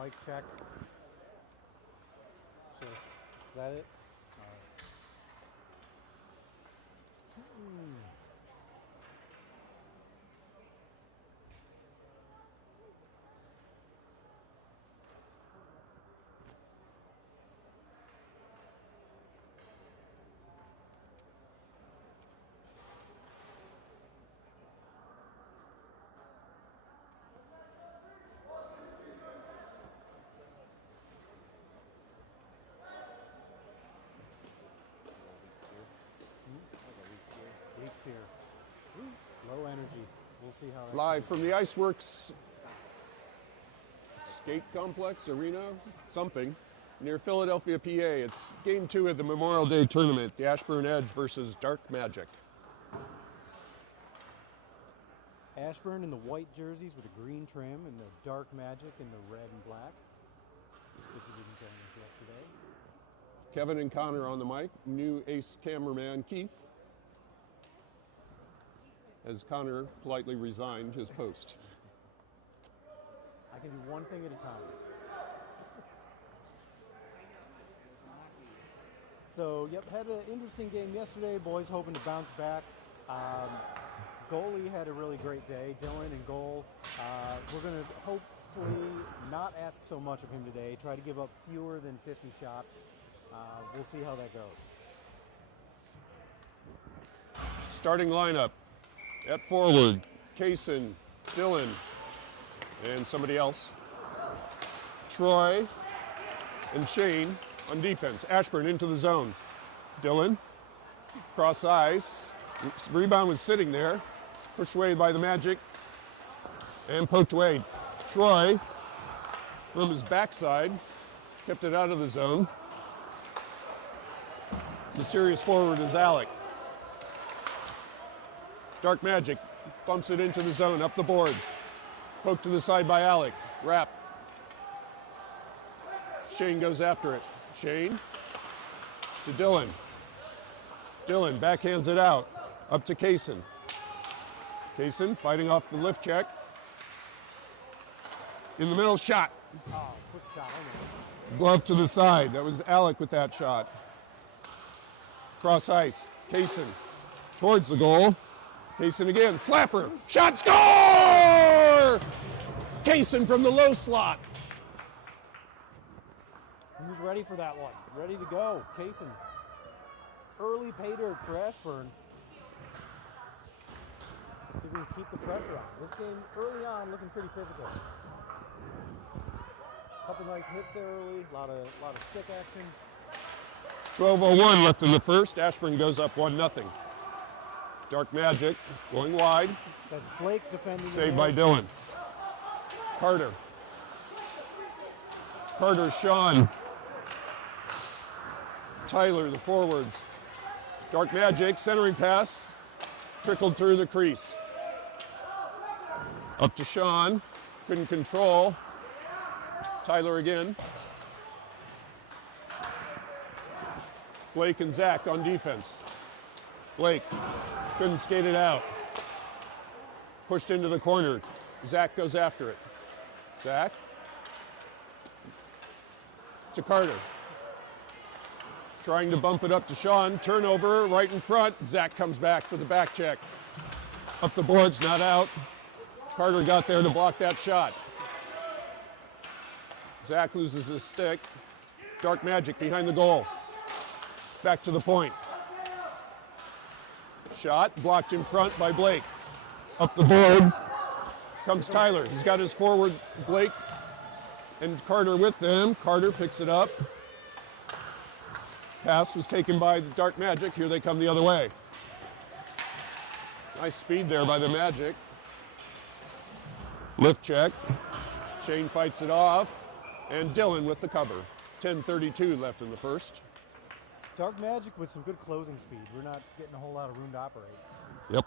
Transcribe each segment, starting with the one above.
Mic check. So is that it? All right. Weak tier. Low energy. We'll see how. Live from the Iceworks skate complex, arena, something, near Philadelphia, PA. It's game 2 of the Memorial Day tournament, the Ashburn Edge versus Dark Magic. Ashburn in the white jerseys with a green trim and the Dark Magic in the red and black. If you didn't join us yesterday. Kevin and Connor on the mic, new ace cameraman Keith, as Connor politely resigned his post. I can do one thing at a time. So, yep, had an interesting game yesterday. Boys hoping to bounce back. Goalie had a really great day. Dylan in goal. We're going to hopefully not ask so much of him today. Try to give up fewer than 50 shots. We'll see how that goes. Starting lineup. At forward, Kaysen, Dylan, and somebody else. Troy and Shane on defense. Ashburn into the zone. Dylan, cross ice. Rebound was sitting there. Pushed away by the Magic. And poked away. Troy, from his backside, kept it out of the zone. Mysterious forward is Alec. Dark Magic bumps it into the zone, up the boards. Poked to the side by Alec. Wrap. Shane goes after it. Shane to Dylan. Dylan backhands it out. Up to Kaysen. Kaysen fighting off the lift check. In the middle, shot. Oh, quick shot. Almost. Glove to the side. That was Alec with that shot. Cross ice. Kaysen towards the goal. Kaysen again, slapper, shot, score! Kaysen from the low slot. Who's ready for that one? Ready to go, Kaysen. Early pay dirt for Ashburn. See if we can keep the pressure on. This game early on looking pretty physical. Couple nice hits there early, a lot of stick action. 12:01 left in the first. Ashburn goes up 1-0. Dark Magic going wide. That's Blake defending. Saved by Dylan. Carter. Sean. Tyler, the forwards. Dark Magic, centering pass. Trickled through the crease. Up to Sean. Couldn't control. Tyler again. Blake and Zach on defense. Blake couldn't skate it out. Pushed into the corner. Zach goes after it. Zach to Carter. Trying to bump it up to Sean. Turnover right in front. Zach comes back for the back check. Up the boards, not out. Carter got there to block that shot. Zach loses his stick. Dark Magic behind the goal. Back to the point. Shot blocked in front by Blake. Up the board comes Tyler. He's got his forward, Blake and Carter with them. Carter picks it up. Pass was taken by the Dark Magic. Here they come the other way. Nice speed there by the Magic. Lift check. Shane fights it off. And Dylan with the cover. 10:32 left in the first. Dark Magic with some good closing speed. We're not getting a whole lot of room to operate. Yep.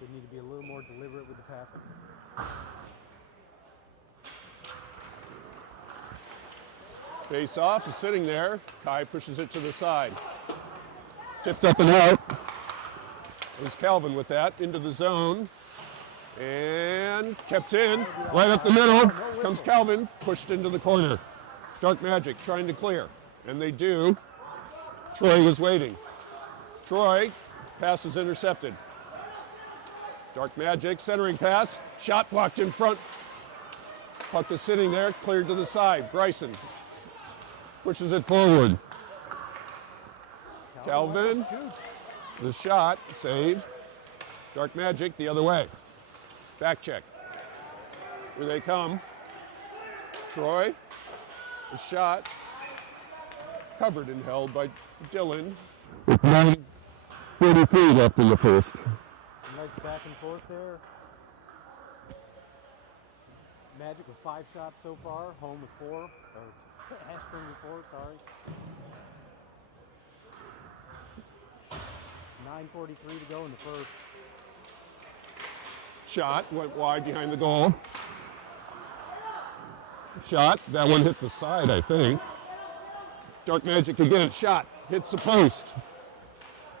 They need to be a little more deliberate with the passing. Face off is sitting there. Kai pushes it to the side. Tipped up and out. It was Calvin with that into the zone. And kept in. Right up the middle comes Calvin, pushed into the corner. Dark Magic trying to clear. And they do. Troy was waiting. Troy, pass is intercepted. Dark Magic, centering pass. Shot blocked in front. Puck is sitting there, cleared to the side. Bryson pushes it forward. Calvin, the shot, saved. Dark Magic the other way. Back check. Here they come. Troy, the shot, covered and held by Dylan. With 9:43 left in the first. Nice back and forth there. Magic with 5 shots so far, home with 4, or Ashburn with 4, sorry. 9:43 to go in the first. Shot went wide behind the goal. Shot, that one hit the side, I think. Dark Magic again, shot, hits the post.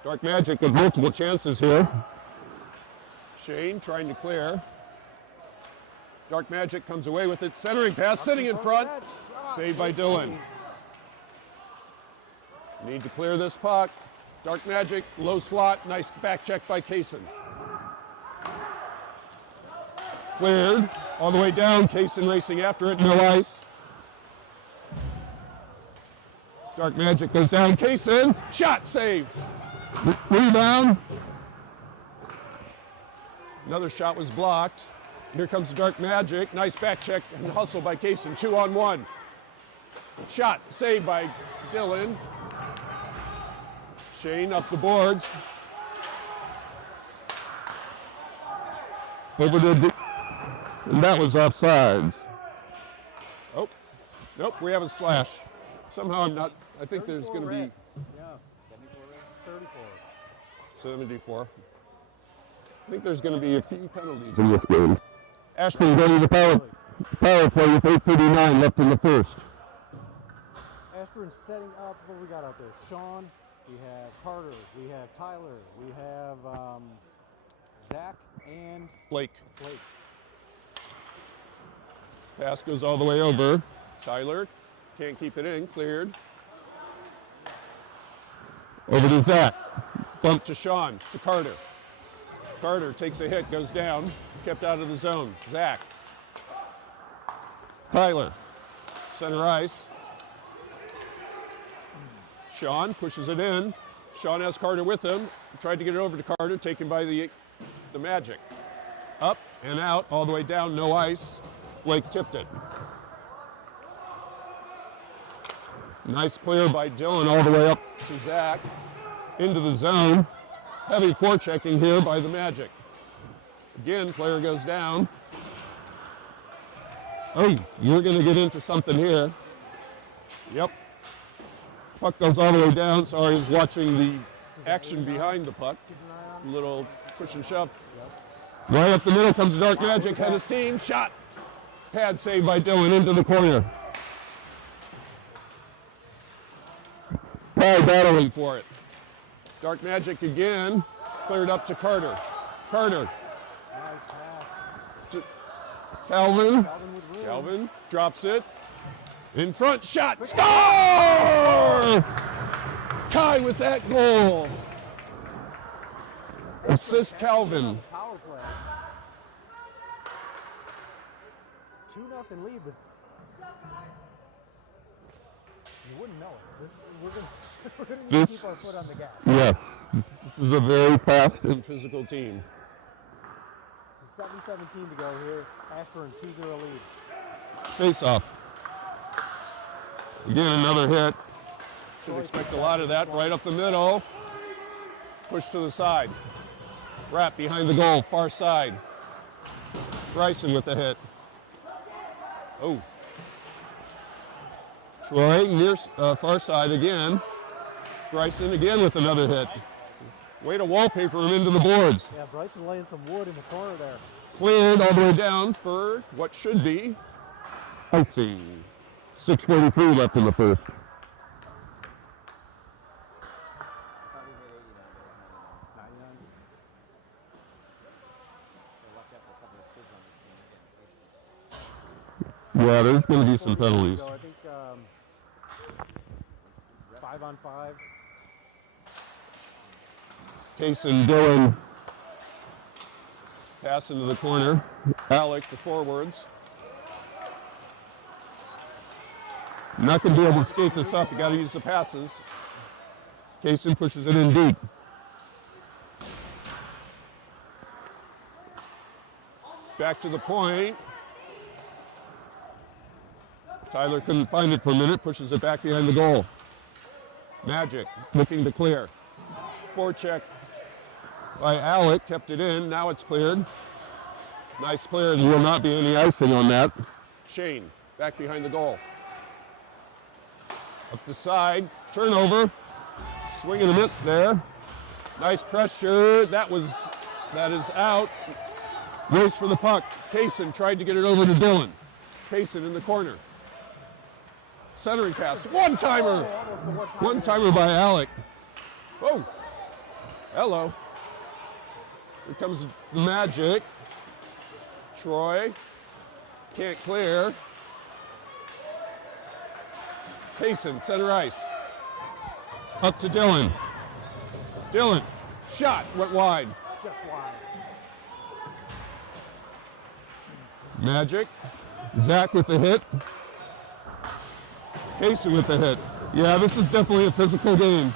Dark Magic with multiple chances here. Shane trying to clear. Dark Magic comes away with it, centering pass, sitting in front. Saved by Dylan. Need to clear this puck. Dark Magic, low slot, nice back check by Kaysen. Cleared, all the way down, Kaysen racing after it, no ice. Dark Magic goes down, Kaysen, shot saved. Rebound. Another shot was blocked. Here comes Dark Magic, nice back check and hustle by Kaysen, 2-on-1. Shot saved by Dylan. Shane up the boards. Over the, and that was offsides. Oh, nope, we have a slash. Somehow I'm not, I think there's going to be... Yeah, 74 red, 34. 74. I think there's going to be a few penalties. In this game. Ashburn going to the power play with 8:39 left in the first. Ashburn setting up what we got out there. Sean, we have Carter, we have Tyler, we have Zach and Blake. Blake. Pass goes all the way over. Tyler can't keep it in, cleared. Over to Zach. Bump to Sean, to Carter. Carter takes a hit, goes down, kept out of the zone. Zach. Tyler, center ice. Sean pushes it in. Sean has Carter with him. Tried to get it over to Carter, taken by the Magic. Up and out, all the way down, no ice. Blake tipped it. Nice clear by Dylan all the way up to Zach. Into the zone. Heavy forechecking here by the Magic. Again, player goes down. Oh, you're going to get into something here. Yep. Puck goes all the way down. Sorry, I was watching the action behind the puck. A little push and shove. Right up the middle comes Dark Magic, head of steam, shot. Pad saved by Dylan into the corner. Battling for it. Dark Magic again, cleared up to Carter. Carter. Nice pass. To Calvin. Calvin with room. Calvin drops it. In front, shot, score! Kai with that goal. Assist Calvin. Power play. 2-0 lead, but you wouldn't know it. We're gonna need to keep our foot on the gas. Yes, this is a very fast And physical team. It's a 7:17 to go here. Ashburn 2-0 lead. Face off. again another hit. Should expect a lot of that right up the middle. Push to the side. Wrap behind the goal, far side. Bryson with the hit. Oh. Troy near far side again. Bryson again with another hit. Way to wallpaper him into the boards. Yeah, Bryson laying some wood in the corner there. Cleared all the way down for what should be. I see. 6:43 left in the first. Yeah, there's going to be some penalties. I think 5 on 5. Kaysen, Dylan, Pass into the corner. Alec, the forwards. not going to be able Able to to skate this up. You got to use the passes. Kaysen pushes it in deep. Back to the point. Tyler couldn't find it for a minute, pushes it back behind the goal. Magic looking to clear. Forecheck by Alec. Kept it in. Now it's cleared. Nice clear. There will not be any icing on that. Shane back behind the goal. Up the side. Turnover. Swing and a miss there. Nice pressure. That is out. Race for the puck. Kaysen tried to get it over to Dylan. Kaysen in the corner. Centering pass. One-timer. One-timer by Alec. Oh. Hello. Here comes the Magic. Troy. Can't clear. Kaysen, center ice. Up to Dylan. Dylan. Shot. Went wide. Just wide. Magic. Zach with the hit. Kaysen with the hit. Yeah, this is definitely a physical game.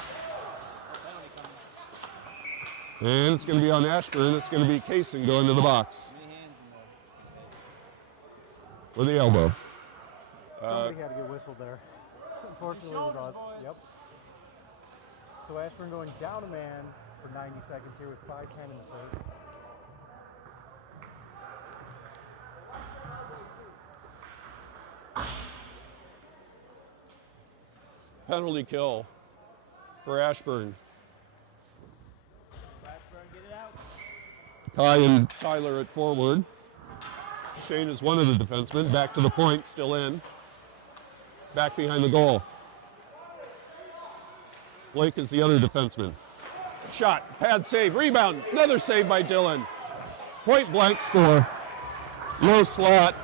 And it's going to be on Ashburn. It's going to be Kaysen going to the box. With the elbow. Somebody had to get whistled there. Unfortunately, it was us. Yep. So Ashburn going down a man for 90 seconds here with 5:10 in the first. Penalty kill for Ashburn. Kai and Tyler at forward. Shane is one of the defensemen. Back to the point, still in. Back behind the goal. Blake is the other defenseman. Shot, pad save, rebound, another save by Dylan. Point blank score. Low slot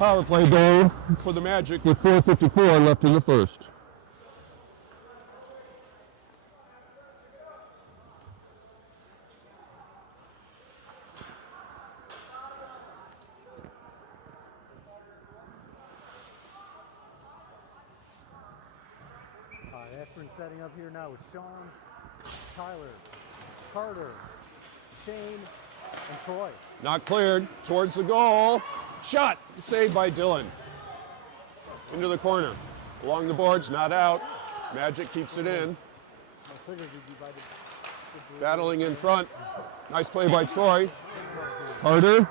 power play goal for the Magic. with 4:54 left in the first. Ashburn setting up here now with Sean, Tyler, Carter, Shane, and Troy. Not cleared, towards the goal. Shot, saved by Dylan. Into the corner. Along the boards, not out. Magic keeps it in. Battling in front. Nice play by Troy. Carter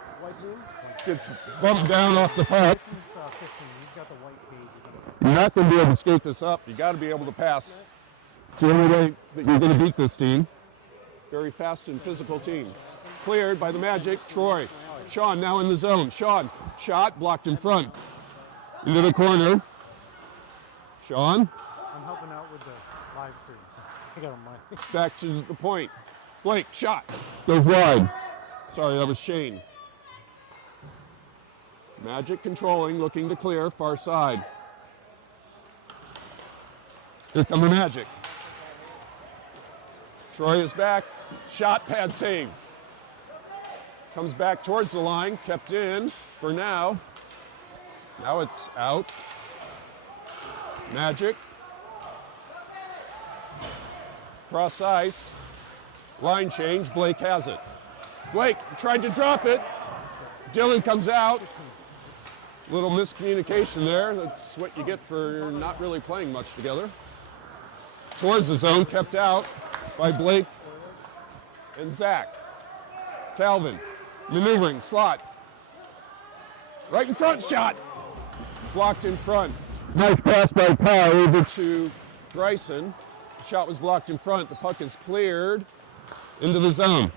Gets bumped down off the puck. He's got the white page. You're not going to be able to skate skate this up. You got to be able to pass. It's the only way that you're going to beat this team. Very fast and physical team. Cleared by the Magic. Troy. Sean now in the zone. Sean. Shot blocked in front. Into the corner. Sean. I'm helping out with the live stream, so I got on my. Back to the point. Blake. Shot. Goes wide. Sorry, that was Shane. Magic controlling, looking to clear, far side. Here come the Magic. Troy is back. Shot, pad save. Comes back towards the line, kept in for now. Now it's out. Magic. Cross ice. Line change, Blake has it. Blake tried to drop it. Dylan comes out. Little miscommunication there. That's what you get for not really playing much together. Towards the zone, kept out by Blake and Zach. Calvin, maneuvering, slot. Right in front, shot. Blocked in front. Nice pass by Kai over To Bryson. Shot was blocked in front. The puck is cleared into the zone.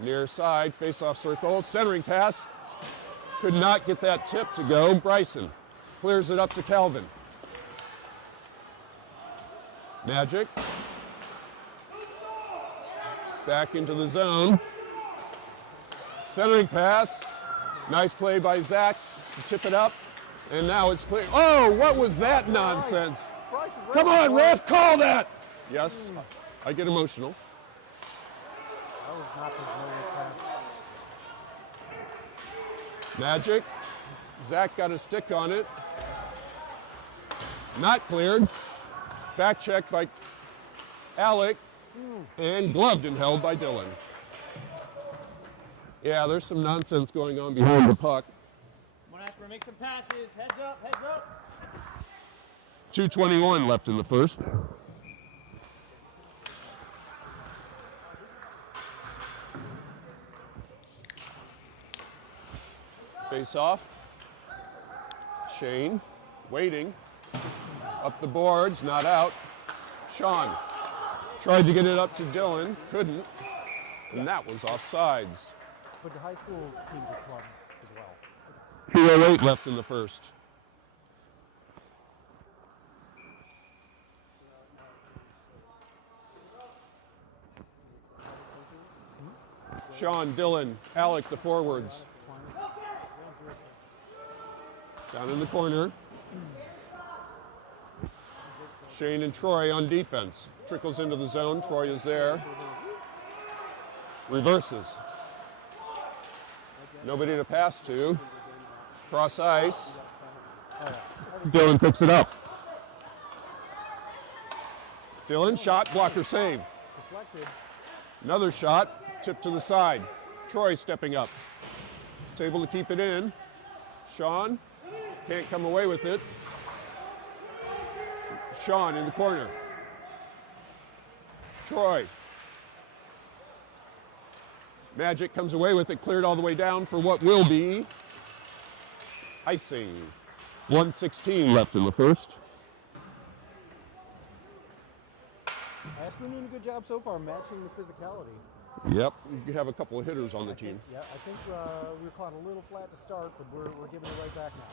Near side, face-off circle, centering pass. Could not get that tip to go. Bryson clears it up to Calvin. Magic. Back into the zone. Centering pass. Nice play by Zach to tip it up. And now it's clear. Oh, what was that nonsense? Come on, ref, call that. Yes, I get emotional. That was not the brilliant pass. Magic. Zach got a stick on it. Not cleared. Back check by Alec. And gloved and held by Dylan. Yeah, there's some nonsense going on behind the puck. Come on, Ashburn, make some passes. Heads up, heads up. 2:21 left in the first. Face off. Shane waiting. Up the boards, not out. Sean tried to get it up to Dylan, couldn't. And that was offsides. But the high school teams are clubbed as well. 2:08 left in the first. Sean, Dylan, Alec, the forwards. Down in the corner. Shane and Troy on defense. Trickles into the zone. Troy is there. Reverses. Nobody to pass to. Cross ice. Dylan picks it up. Dylan, shot, blocker save. Deflected. Another shot, tip to the side. Troy stepping up. It's able to keep it in. Sean can't come away with it. Sean in the corner. Troy. Magic comes away with it, cleared all the way down for what will be icing. 1:16 left in the first. Ashburn doing a good job so far matching the physicality. Yep, you have a couple of hitters on the team. Yeah, I think we were caught a little flat to start, but we're giving it right back now.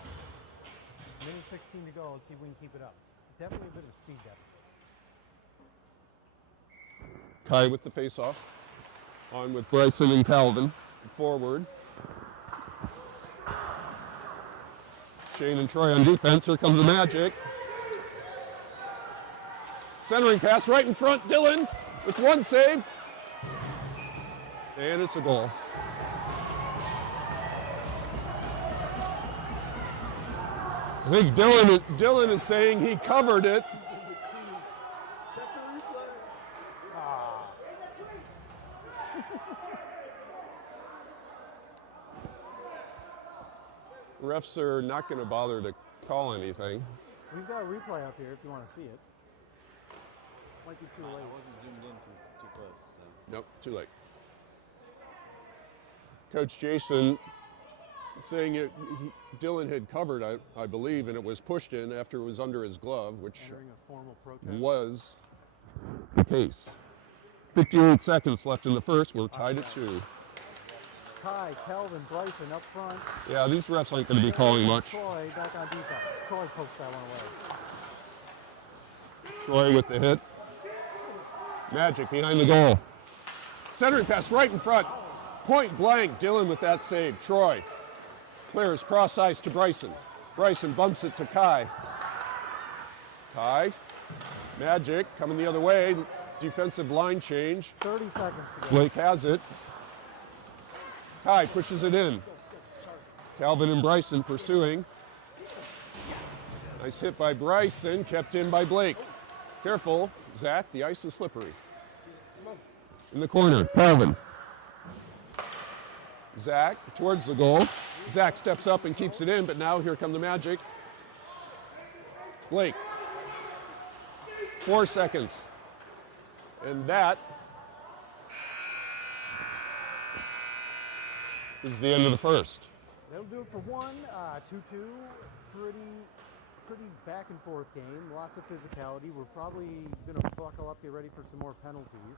Minute 16 to go. Let's see if we can keep it up. Definitely a bit of a speed deficit. Kai with the face-off. On with Bryson and Calvin. forward. Shane and Troy on defense. Here comes the Magic. Centering pass right in front. Dylan with one save. And it's a goal. I think Dylan is saying he covered it. Check the replay. Refs are not going to bother to call anything. We've got a replay up here if you want to see it. Might be too late. I wasn't zoomed in too close. So. Nope, too late. Coach Jason saying Dylan had covered, I believe, and it was pushed in after it was under his glove, which Entering a formal protest. was the case. 58 seconds left in the first. We're tied at 2. Kai, Kelvin, Bryson up front. Yeah, these refs aren't going to be calling much. Troy back on defense. Troy pokes that one away. Troy with the hit. Magic behind the goal. Centering pass right in front. Point blank. Dylan with that save. Troy clears cross ice to Bryson. Bryson bumps it to Kai. Kai. Magic coming the other way. Defensive line change. 30 seconds to go. Blake has it. Kai pushes it in. Calvin and Bryson pursuing. Nice hit by Bryson, kept in by Blake. Careful, Zach, the ice is slippery. In the corner, Calvin. Zach towards the goal. Zach steps up and keeps it in, but now here come the Magic. Blake. 4 seconds. And that is the end of the first. That'll do it for one. 2-2. Pretty back and forth game. Lots of physicality. We're probably going to buckle up, get ready for some more penalties.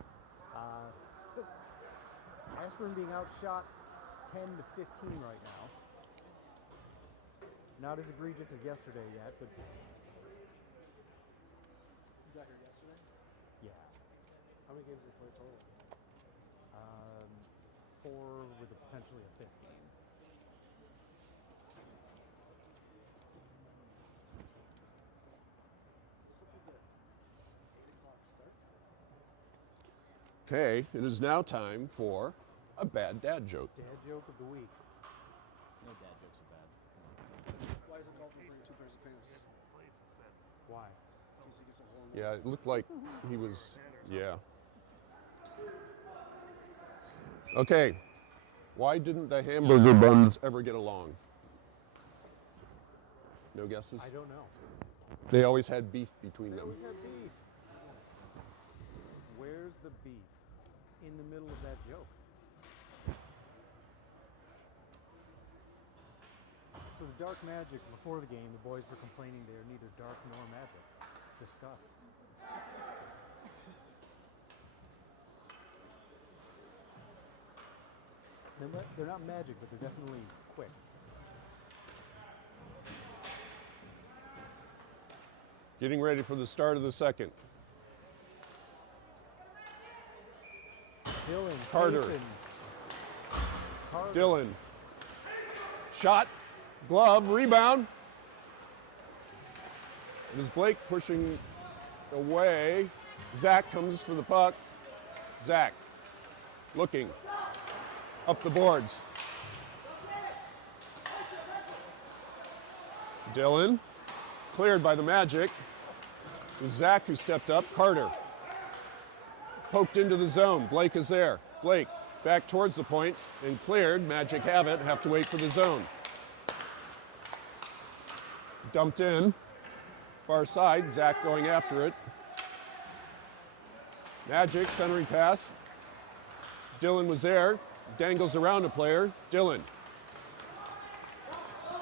Ashburn being outshot 10 to 15 right now. Not as egregious as yesterday yet, but You got here yesterday? yeah. How many games did you play total? 4 with a potentially a 15. Okay, it is now time for a bad dad joke. Dad joke of the week. No dad jokes are bad. Why is it called for bringing 2 pairs of pants? Why? In case he gets a horn. Yeah, it looked like he was, yeah. Okay, why didn't the hamburger buns ever get along? No guesses? I don't know. They always had beef between They them. always have beef. Where's the beef? In the middle of that joke. So the dark magic before the game, the boys were complaining they are neither dark nor magic. Discuss. They're not magic, but they're definitely quick. Getting ready for the start of the second. Dylan, Carter. Payson. Carter. Dylan. Shot. Glove. Rebound. It is Blake pushing away. Zach comes for the puck. Zach looking up the boards. Dylan cleared by the Magic. It was Zach who stepped up. Carter poked into the zone. Blake is there. Blake back towards the point and cleared. Magic have it. Have to wait for the zone. Dumped in. Far side. Zach going after it. Magic centering pass. Dylan was there. Dangles around a player. Dylan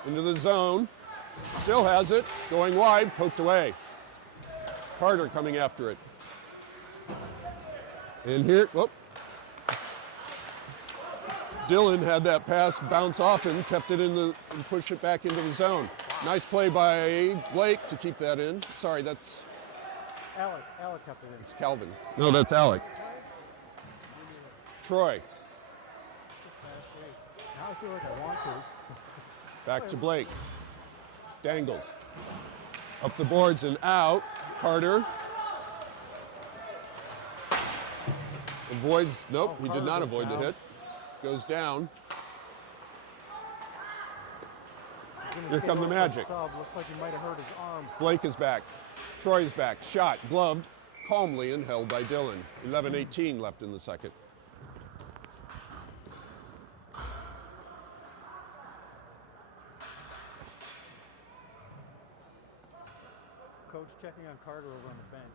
into the zone. Still has it. Going wide. Poked away. Carter coming after it. And here, whoop. Dylan had that pass bounce off and kept it in the and push it back into the zone. Nice play by Blake to keep that in. Sorry, that's Alec kept it in. it's Calvin. No, that's Alec. Troy. Now I feel like I want to. Back to Blake. Dangles. Up the boards and out. Carter. Avoids, nope, he did Carter not goes avoid the down. hit. Goes down. Gonna Here skate come the over for Magic. Sub. Looks like he might have hurt his arm. Blake is back. Troy's back. Shot, gloved, calmly and held by Dylan. 11:18 left in the second. Coach checking on Carter over on the bench.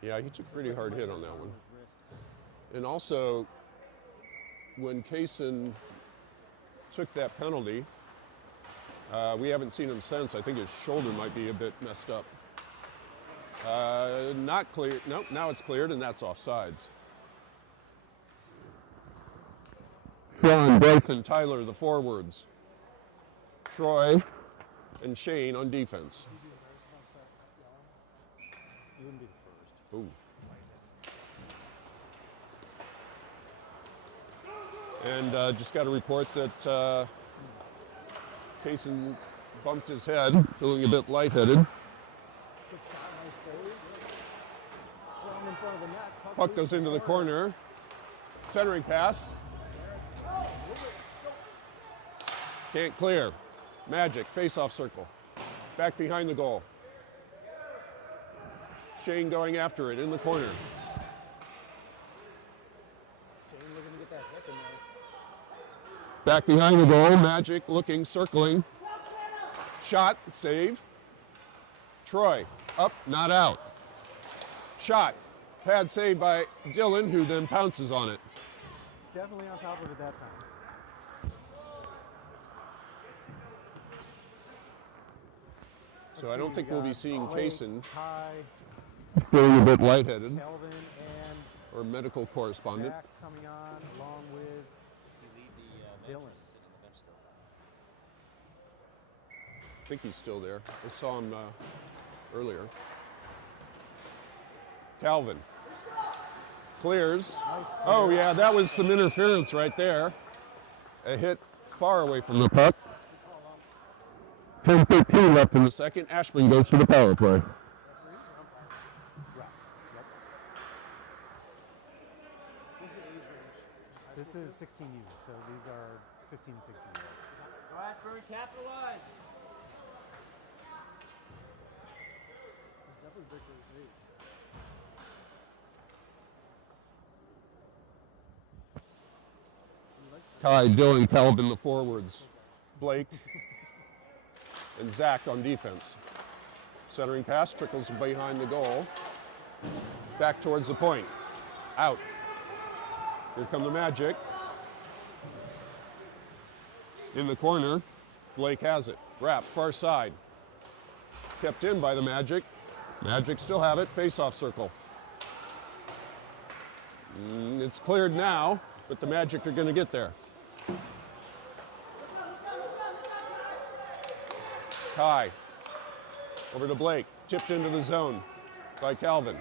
Yeah, he took a pretty hard hit on that one. His wrist. And also, when Kaysen took that penalty, we haven't seen him since. I think his shoulder might be a bit messed up. Not clear. Nope, now it's cleared, and that's offsides. Sean, Blake, And Tyler, the forwards. Troy and Shane on defense. You wouldn't be the first. Ooh. And just got a report that Kaysen bumped his head, feeling a bit lightheaded. Good shot, nice save. Scrum in front of the net. Puck goes into the corner. Centering pass. Can't clear. Magic, face-off circle. Back behind the goal. Shane going after it in the corner. Shane looking to get that hook in there. Back behind the goal. Magic looking, circling. Shot, save. Troy, up, not out. Shot, pad saved by Dylan, who then pounces on it. Definitely on top of it that time. So I don't think we'll be seeing Kaysen, Ty, feeling a bit light. lightheaded, Kelvin, and or medical correspondent. Zach coming on along with You leave the Dylan. bench sitting on the bench still. I think he's still there. I saw him earlier. Calvin. Clears. Oh yeah, that was some interference right there. A hit far away from the puck. 10:13 left in the Second, Ashburn goes to the power play. This is 16U, so these are 15 to 16-year-olds. Go Ashburn, capitalize. It's definitely big for his age. Kai, Dylan, Calvin, the forwards. Blake and Zach on defense. Centering pass trickles behind the goal. Back towards the point. Out. Here come the Magic. In the corner, Blake has it. Wrap, far side. Kept in by the Magic. Magic still have it, face-off circle. It's cleared now, but the Magic are gonna get there. Kai, over to Blake, tipped into the zone by Calvin.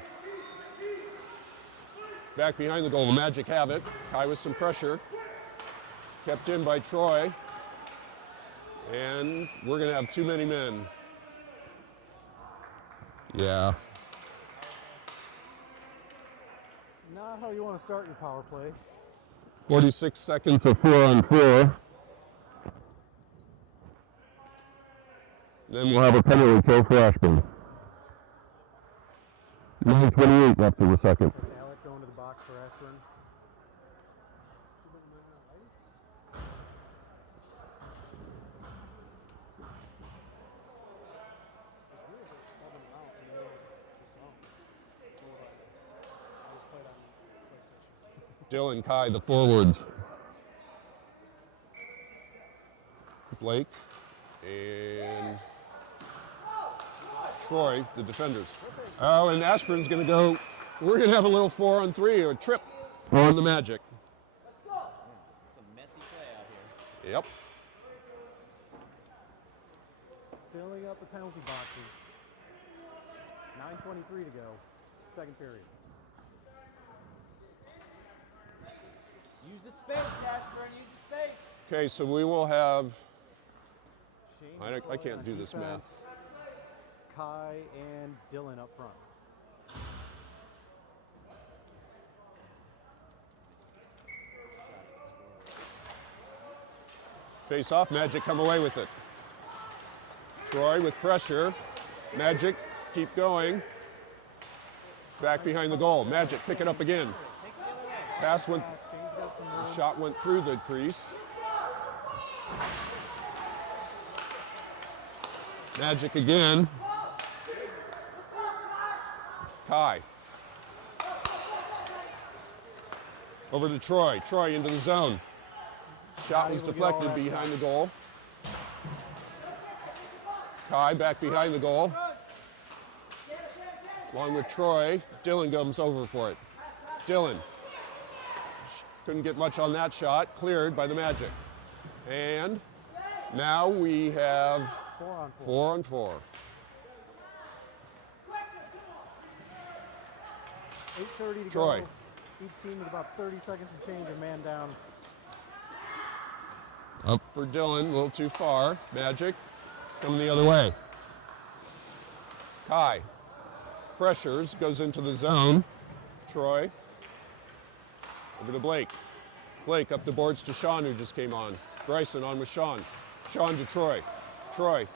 Back behind the goal, the Magic have it. Kai with some pressure. Kept in by Troy. And we're gonna have too many men. Yeah. Not how you want to start your power play. 46 seconds of 4-on-4. Then we'll have a penalty kill for Ashburn. 9:28 left in the second. It's Alec going to the box for Ashburn. Too many men on ice. It's really like 7 out in the middle of the song. Or what? I just played on PlayStation. Dylan, Kai, the forwards. Blake and Troy, the defenders. Oh, and Ashburn's gonna go. We're gonna have a little 4-on-3 or a trip on the Magic. Some messy play out here. Yep. Filling up the penalty boxes. 9:23 to go. Second period. Use the space, Ashburn. Use the space. Okay, so we will have. Shane I can't do this math. defense, Kai and Dylan up front. Face off, Magic come away with it. Troy with pressure. Magic keep going. Back behind the goal. Magic pick it up again. Pass went. Shane's got some room. Shot went through the crease. Magic again. Kai. Over to Troy. Troy into the zone. Shot was deflected behind the goal. Kai back behind the goal. Along with Troy. Dylan comes over for it. Dylan. Couldn't get much on that shot. Cleared by the Magic. And now we have 4-on-4. 4-on-4. 8:30 to Troy. go. Each team with about 30 seconds to change a man down. Up for Dylan, a little too far. Magic coming the other way. Kai pressures, goes into the zone. Troy over to Blake. Blake up the boards to Sean, who just came on. Bryson on with Sean. Sean to Troy. Troy.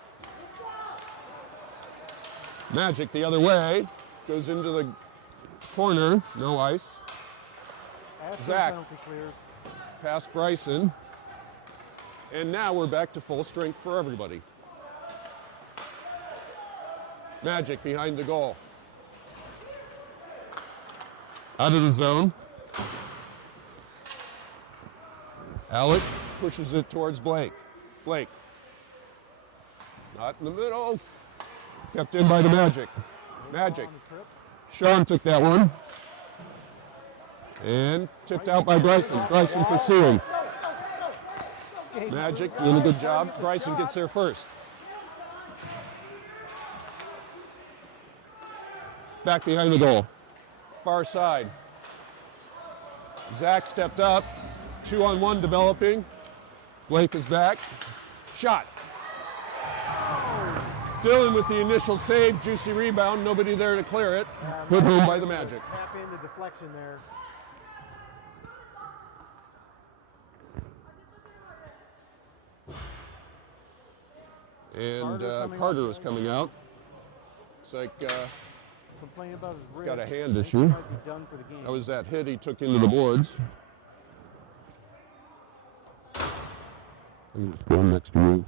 Magic the other way. Goes into the corner. No ice. Ashburn Zach. penalty clears. Past Bryson. And now we're back to full strength for everybody. Magic behind the goal. Out of the zone. Alec pushes it towards Blake. Blake. Not in the middle. Kept in by the Magic. Magic. On the trip. Sean took that one. And tipped out by Bryson. Bryson pursuing. Magic doing a good job. Bryson gets there first. Back behind the goal. Far side. Zach stepped up. 2-on-1 developing. Blake is back. Shot. Dylan with the initial save. Juicy rebound. Nobody there to clear it. Put home by the Magic. Tap in the deflection there. And Carter is coming out. Looks like Complaining about his he's wrist. got a hand I think he issue. might be done for the game. That was that hit he took into the boards. I'm just going next to you.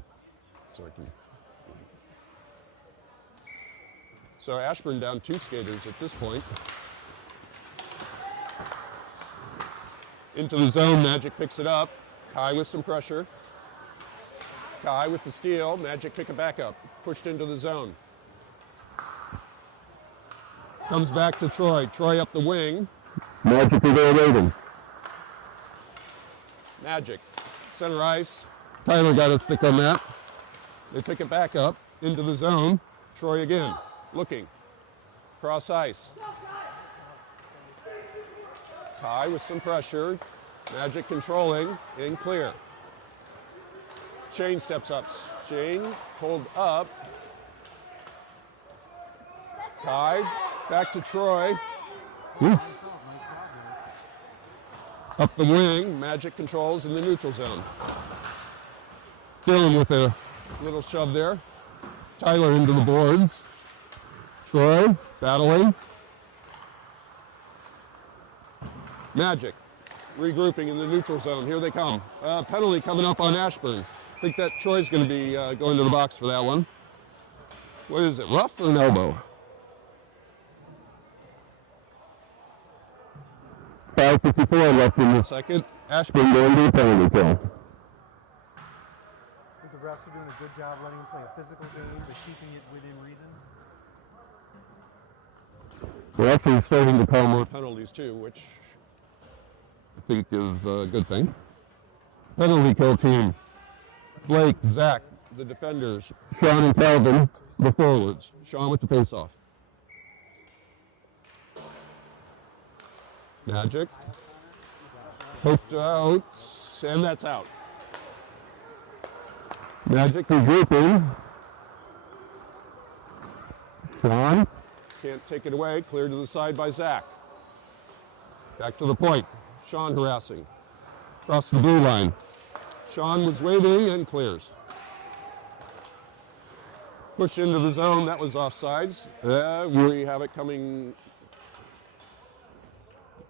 So I can. So Ashburn down 2 skaters at this point. Into the zone, Magic picks it up. Kai with some pressure. Kai with the steal, Magic pick it back up. Pushed into the zone. Comes back to Troy. Troy up the wing. Magic is there waiting. Magic. Center ice. Tyler got a stick on that. They pick it back up into the zone. Troy again. Looking. Cross ice. Kai with some pressure. Magic controlling. In clear. Shane steps up. Shane pulled up. Kai back to Troy. Oof. Up the wing. Magic controls in the neutral zone. Dylan with a Little shove there. Tyler into the boards. Troy battling. Magic regrouping in the neutral zone. Here they come. Penalty coming up on Ashburn. I think that Troy's going to be going to the box for that one. What is it, rough or an elbow? 5:54 left in the Second. Ashburn going to the penalty kill. I think the refs are doing a good job letting him play a physical game, but keeping it within reason. We're actually starting to call more, Penalties too, which I think is a good thing. Penalty kill team. Blake, Zach, the defenders. Sean and Calvin, the forwards. Sean with the face-off. Magic. Poked out, and that's out. Magic regrouping. Sean. Can't take it away. Cleared to the side by Zach. Back to the point. Sean harassing. Across the blue line. Sean was waiting and clears. Pushed into the zone. That was offsides. We have it coming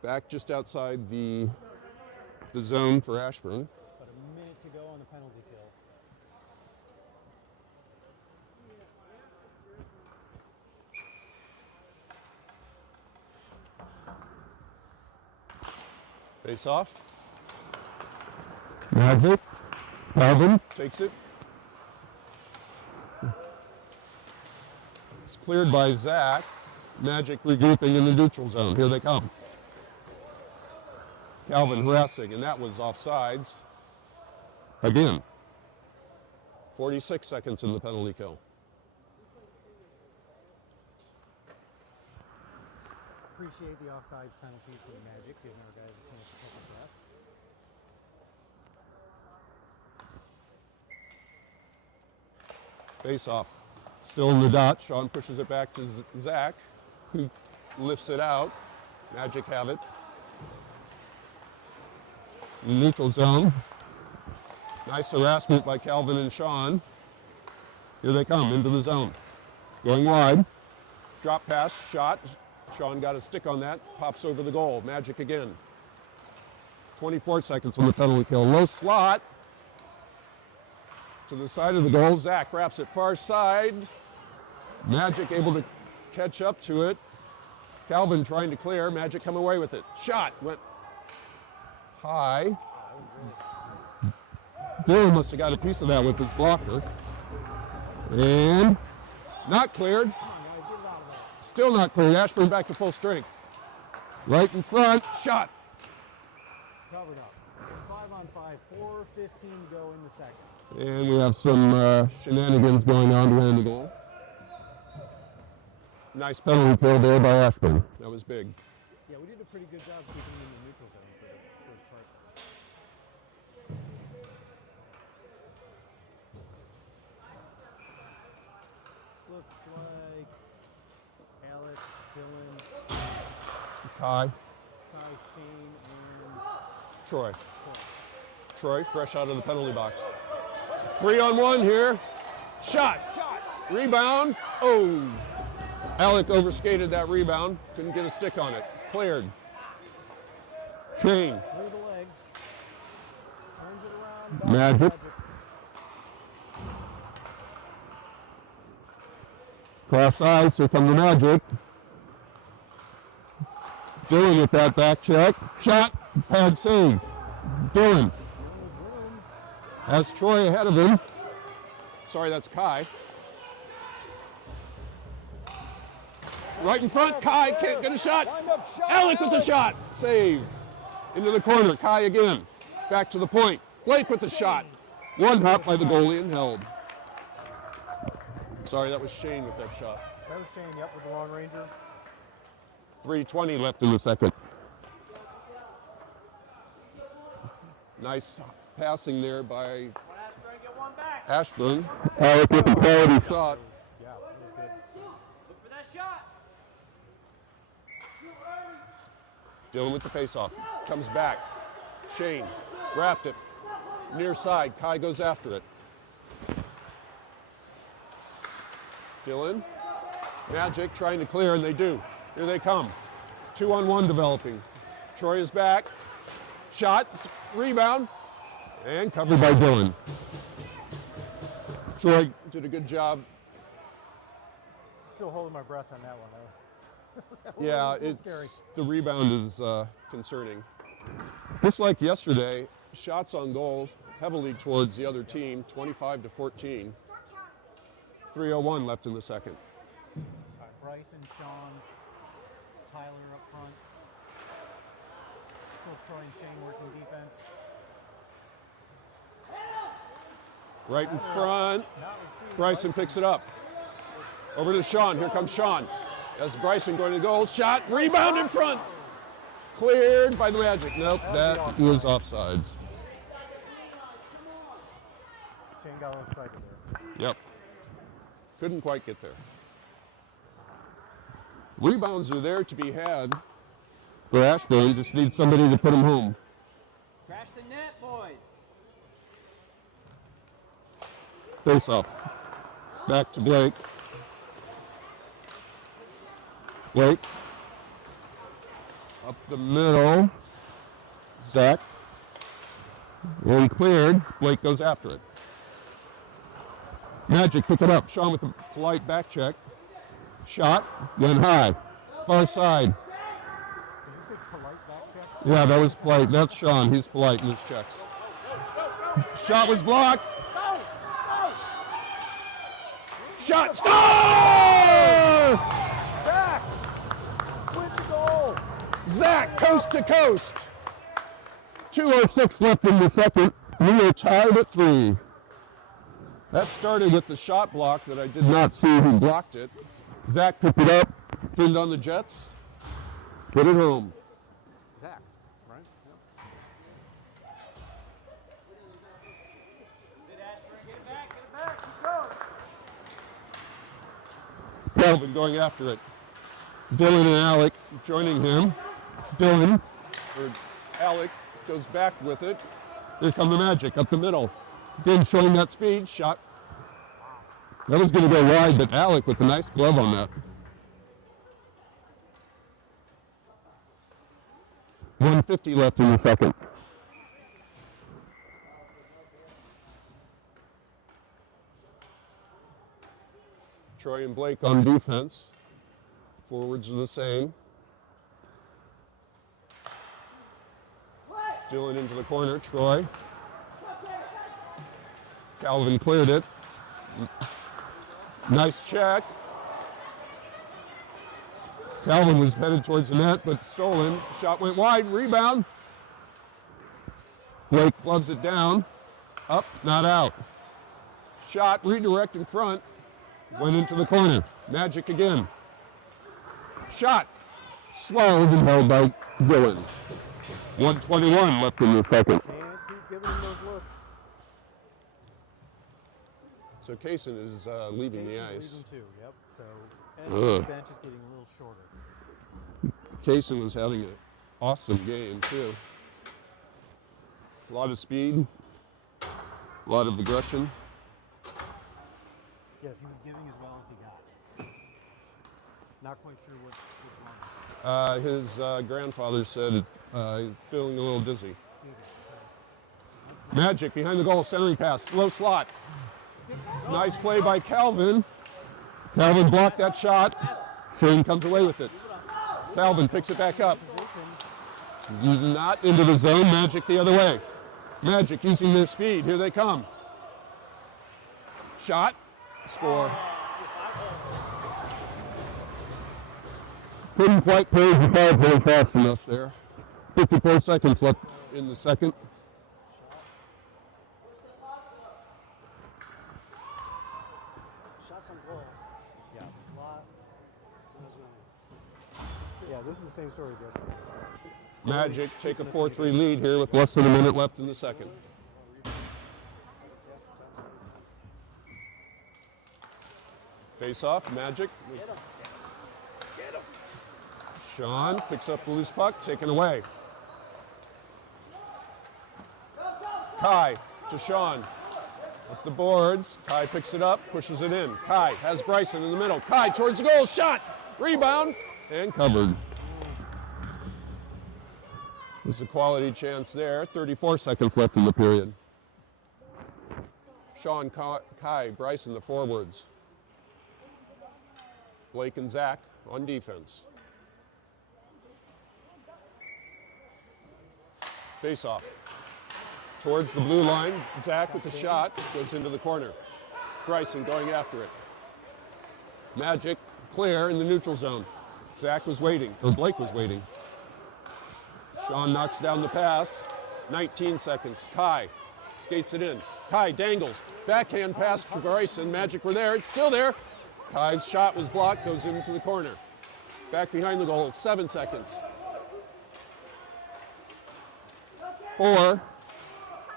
back just outside the zone for Ashburn. But a minute to go on the penalty kill. Face off. Magic. Calvin. Takes it. It's cleared by Zach. Magic regrouping in the neutral zone. Here they come. Calvin harassing, and that was offsides. Again. 46 seconds in the penalty kill. Appreciate the offsides penalties for the Magic, giving our guys a chance to take a breath. Face off. Still in the dot. Sean pushes it back to Zach, who lifts it out. Magic have it. Neutral zone. Nice harassment by Calvin and Sean. Here they come into the zone. Going wide. Drop pass, shot. Sean got a stick on that. Pops over the goal. Magic again. 24 seconds on the penalty kill. Low slot. To the side of the goal. Zach wraps it far side. Magic able to catch up to it. Calvin trying to clear. Magic come away with it. Shot went high. Dylan must have got a piece of that with his blocker. And Not cleared. Still not cleared. Ashburn back to full strength. right in front. Shot. Covered up. 5-on-5, 4:15 to go in the second. And we have some shenanigans going on behind the goal. Nice Penalty penalty. kill there by Ashburn. That was big. Yeah, we did a pretty good job keeping them in the neutral zone for the first part. Looks like Alec, Dylan, Kai, Shane, and Troy. Troy, fresh out of the penalty box. 3-on-1 here. Shot. Rebound. Oh. Alec overskated that rebound. Couldn't get a stick on it. Cleared. Shane. Through the legs. Turns it around. Magic. Cross ice, here come the Magic. Dylan with that back check. Shot, pad save. Dylan. Has Troy ahead of him. Sorry, that's Kai. Right in front. Kai can't get a shot. Alec with the shot. Save. Into the corner. Kai again. Back to the point. Blake with the shot. One hop by the goalie and held. Sorry, that was Shane with that shot. That was Shane, yep, with the long ranger. 3:20 left In the second. Nice passing there by Ashburn, get one back. Ashburn. Alec with the quality Shot. Yeah, that was good. Look for that shot. Dylan with the faceoff. Comes back. Shane wrapped it. Near side. Kai goes after it. Dylan. Magic trying to clear, and they do. Here they come. 2-on-1 developing. Troy is back. Shot. Rebound. And covered by Dylan. Troy did a good job. Still holding my breath on that one. Yeah, little scary. the rebound is concerning. Looks like yesterday, shots on goal heavily towards the other team, 25-14. 3:01 left in the second. All right, Bryce and Sean, Tyler up front. Still Troy and Shane working defense. Right in front, Not received. Bryson picks it up. Over to Sean, here comes Sean. As Bryson going to goal, shot, rebound in front. Cleared by the Magic. Nope, that was offsides. Shane got a little excited there. Yep. Couldn't quite get there. Rebounds are there to be had. For Ashburn, just need somebody to put him home. Crash the net, boys. Face off. Back to Blake. Blake. Up the middle. Zach. And cleared. Blake goes after it. Magic, pick it up. Sean with the polite back check. Shot. Went high. Far side. Did you say polite back check? Yeah, that was polite. That's Sean. He's polite. In his checks. Shot was blocked. Shot. Score! Zach! With the goal! Zach, coast to coast. 2:06 left in the second. We are tied at 3. That started with the shot block that I did Not see who blocked it. Zach picked it up. Pinned on the Jets. Put it home. Zach, right? Yep. Sit Ashburn, get it back, keep going. Calvin going after it. Dylan and Alec joining him. Dylan. Or Alec goes back with it. Here come the Magic up the middle. Again showing that speed. Shot. That was going to go wide, but Alec with a nice glove on that. 1:50 left in the second. Troy and Blake on defense. Forwards are the same. Dylan into the corner. Troy. Calvin cleared it. Nice check. Calvin was headed towards the net, but But stolen. Shot went wide. Rebound. Blake Gloves it down. Up. not out. Shot. Redirect in front. Went into the corner. Magic again. Shot. swelled and held by Dylan. 1:21 left in the second. Can't keep giving him those looks. So Kaysen is leaving the Kaysen's ice. leaving too, yep. So Ashburn's bench is getting a little shorter. Kaysen was having an awesome game too. A lot of speed, a lot of aggression. Yes, he was giving as well as he got. Not quite sure what's wrong. His grandfather said he's feeling a little dizzy. Magic behind the goal, centering pass, slow slot. Nice play by Calvin. Calvin blocked that shot. Shane comes away with it. Calvin picks it back up. Not into the zone, Magic the other way. Magic using their speed, here they come. Shot, score. Couldn't quite close the ball very fast enough there. 54 seconds left in the second. Shots on goal. Yeah. Lot. Yeah, this is the same story as yesterday. Magic take a 4-3 lead here with less than a minute left in the second. Face off, Magic. Sean picks up the loose puck, taken away. Kai to Sean. Up the boards. Kai picks it up, pushes it in. Kai has Bryson in the middle. Kai towards the goal, shot, rebound, and covered. There's a quality chance there. 34 seconds left in the period. Sean, Kai, Bryson, the forwards. Blake and Zach on defense. Face off. Towards the blue line, Zach with the shot, goes into the corner. Bryson going after it. Magic, clear in the neutral zone. Zach was waiting, or Blake was waiting. Sean knocks down the pass. 19 seconds. Kai skates it in. Kai dangles. Backhand pass to Bryson. Magic were there. It's still there. Kai's shot was blocked. Goes into the corner. Back behind the goal. 7 seconds. 4.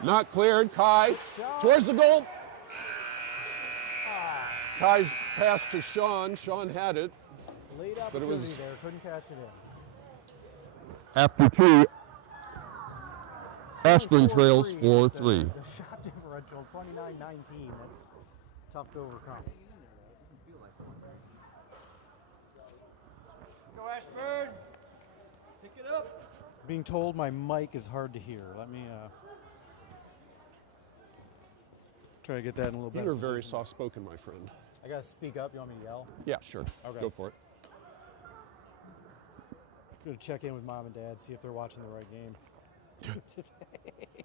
Not cleared. Kai towards the goal. Kai's pass to Sean. Sean had it. Late But it opportunity was- there, couldn't cash it in. After 2, Ashburn trails 4-3. 4-3. The shot differential, 29-19. That's tough to overcome. Go Ashburn. Pick it up. Being told my mic is hard to hear. Let me try to get that in a little bit. You were very soft-spoken, my friend. I gotta speak up. You want me to yell? Yeah, sure. Okay. Go for it. Gonna check in with mom and dad, see if they're watching the right game today.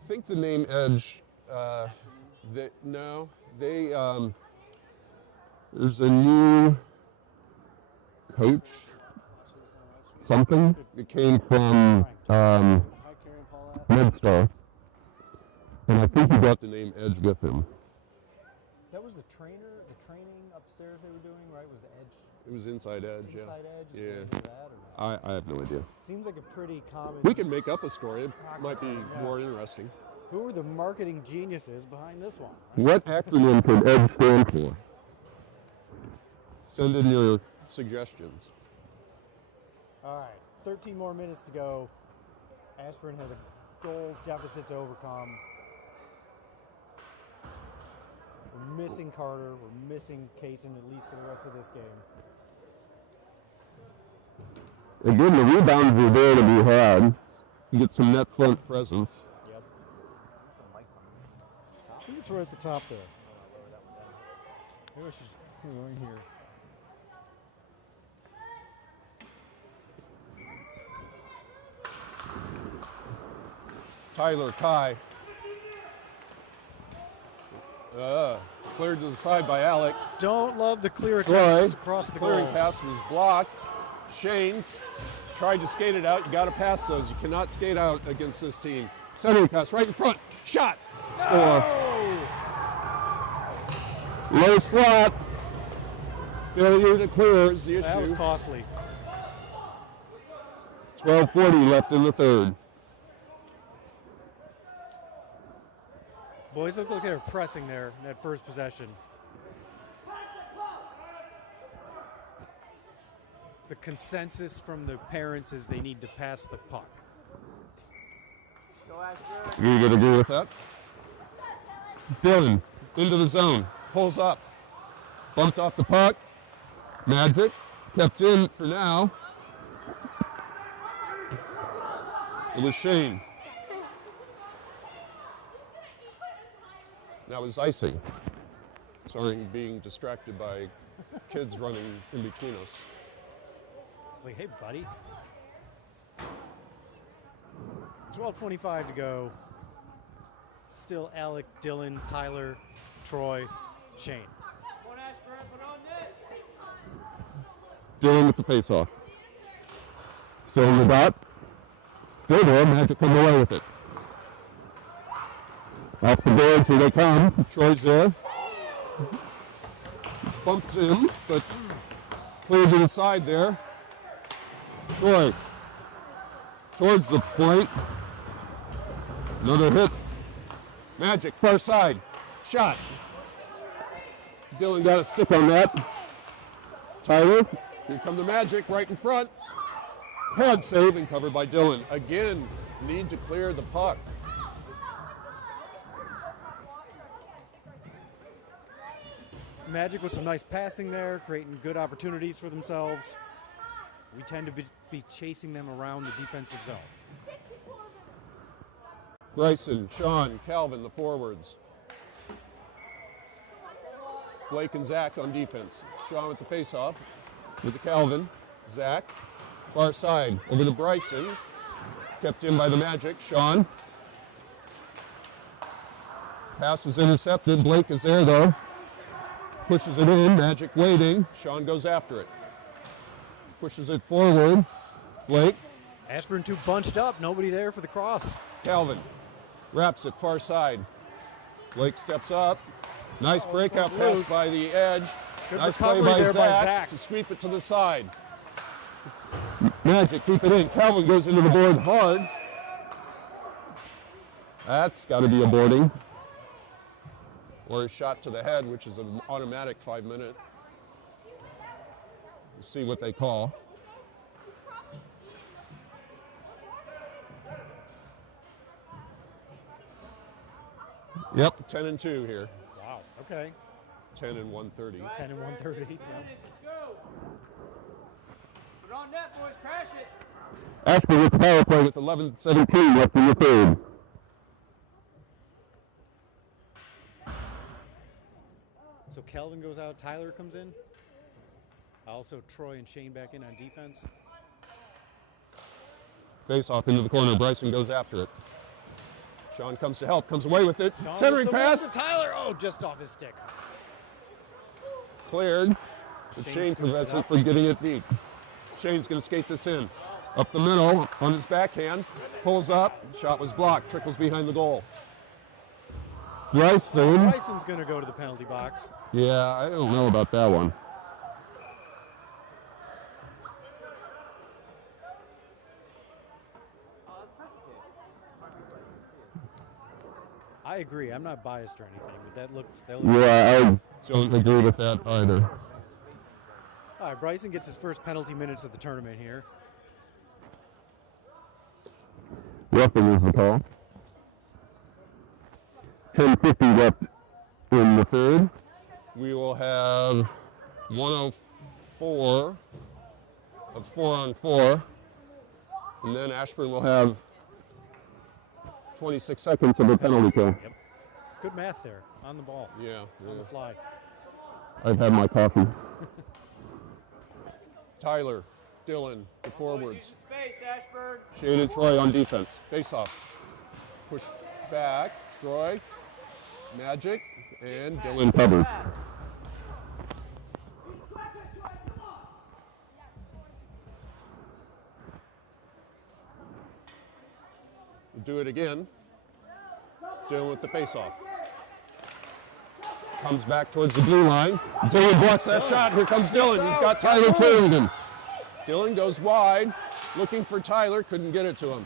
I think the name Edge, There's a new coach, something, that came from Hi, Karen Paulette. MedStar. And I think he brought the name Edge with him. That was the training upstairs they were doing, right? Was the edge it was Inside Edge, inside edge? Is Yeah. there any of that or not? I have no idea. Seems like a pretty common. We can make up a story. It might be more interesting. Who are the marketing geniuses behind this one? What acronym could Edge stand for? Send in your suggestions. All right, 13 more minutes to go. Ashburn has a goal deficit to overcome. We're missing Carter. We're missing Kaysen at least for the rest of this game. Again, the rebounds are there to be had. You get some net front presence. Yep. I think it's right at the top there. Maybe I should just put it right here. Tyler, Kai. Cleared to the side by Alec. Don't love the clear Troy, attempts across the clearing goal. pass was blocked. Shane tried to skate it out. You got to pass those. You cannot skate out against this team. Centering pass right in front. Shot. Score. Low slot. Failure to clear is the issue. That was costly. 12:40 left in the third. Boys look like they were pressing there in that first possession. The consensus from the parents is they need to pass the puck. You would agree with that? Dylan into the zone. Pulls up. Bumped off the puck. Magic kept in for now. It was Shane. That was icing. Sorry, being distracted by kids running in between us. It's like, hey, buddy. 12:25 to go. Still Alec, Dylan, Tyler, Troy, Shane. One Ashburn, one on net. Dylan with the face-off. Still in the dot. Still there. Magic come away with it. Off the board, here they come. Troy's there. Bumped in, but cleared to the side there. Troy towards the point. Another hit. Magic, far side. Shot. Dylan got a stick on that. Tyler. Here come the Magic right in front. Pad save and covered by Dylan. Again, need to clear the puck. Magic with some nice passing there, creating good opportunities for themselves. We tend to be chasing them around the defensive zone. Bryson, Sean, Calvin, the forwards. Blake and Zach on defense. Sean with the faceoff. With the Calvin. Zach. Far side. Over to Bryson. Kept in by the Magic. Sean. Pass is intercepted. Blake is there though. Pushes it in. Magic waiting. Sean goes after it. Pushes it forward. Blake. Ashburn 2 bunched up. Nobody there for the cross. Calvin wraps it far side. Blake steps up. Nice breakout one's pass loose. by the edge. Good Nice play recovery by there Zach, by Zach. to sweep it to the side. Magic keep it in. Calvin goes into the board hard. That's got to be a boarding. Or a shot to the head, which is an automatic 5-minute. We'll see what they call. Yep. 10 and 2 here. Wow. Okay. 10 and 130. 10 and 130. Yep. Let's go. Put it on net, boys. Crash it. Ashburn with the power play with 11:17 left in the third. So Kelvin goes out, Tyler comes in. Also Troy and Shane back in on defense. Face off into the corner. Bryson goes after it. Sean comes to help, comes away with it. Sean Centering with the one pass. for Tyler. Oh, just off his stick. Cleared. But Shane Shane scoops prevents it it up. from getting it deep. Shane's going to skate this in. Up the middle on his backhand. Pulls up. Shot was blocked. Trickles behind the goal. Bryson. Bryson's going to go to the penalty box. Yeah, I don't know about that one. I agree. I'm not biased or anything, but that looked. Yeah, I don't agree with that either. All right, Bryson gets his first penalty minutes of the tournament here. Roughing is the call. 10:50 left in the third. We will have 104 of 4-on-4. And then Ashburn will have 26 seconds of a penalty kill. Yep. Good math there. On the ball. Yeah. On the fly. I've had my coffee. Tyler, Dylan, the forwards. Space, Ashburn. Shane and Troy on defense. Face off. Push back. Troy, Magic, and Dylan. Dylan covered. We'll do it again. Dillon with the face-off. Comes back towards the blue line. Dillon blocks that shot. Here comes Dillon. He's got Tyler Tyler carrying him. Dillon goes wide, looking for Tyler, couldn't get it to him.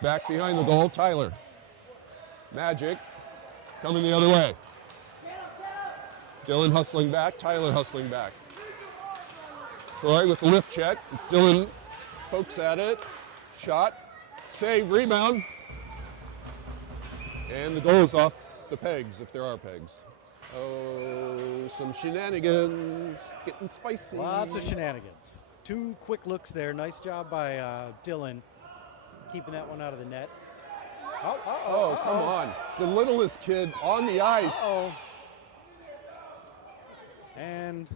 Back behind the goal, Tyler. Magic coming the other way. Dillon hustling back, Tyler hustling back. Troy with the lift check. Dillon pokes at it. Shot, save, rebound. And the goal is off the pegs, if there are pegs. Oh, some shenanigans, getting spicy. Lots of shenanigans. 2 quick looks there. Nice job by Dillon keeping that one out of the net. Oh, come on. The littlest kid on the ice. And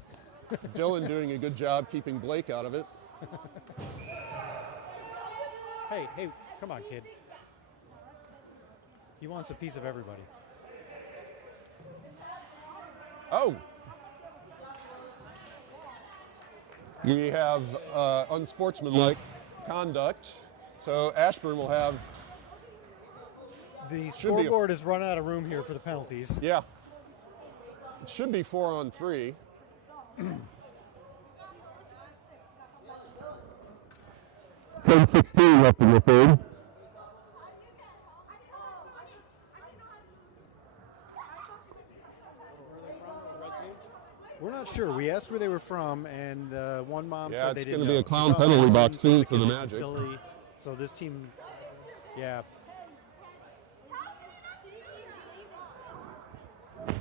Dillon doing a good job keeping Blake out of it. hey, come on, kid. He wants a piece of everybody. Oh. We have unsportsmanlike conduct. So Ashburn will have. The scoreboard has run out of room here for the penalties. Yeah. It should be 4-on-3. 10:16 left in the third. We're not sure. We asked where they were from, and one mom Yeah, said it's they didn't gonna be know. a clown She thought penalty it was box some soon of for the kids from Magic. Philly. So this team, yeah.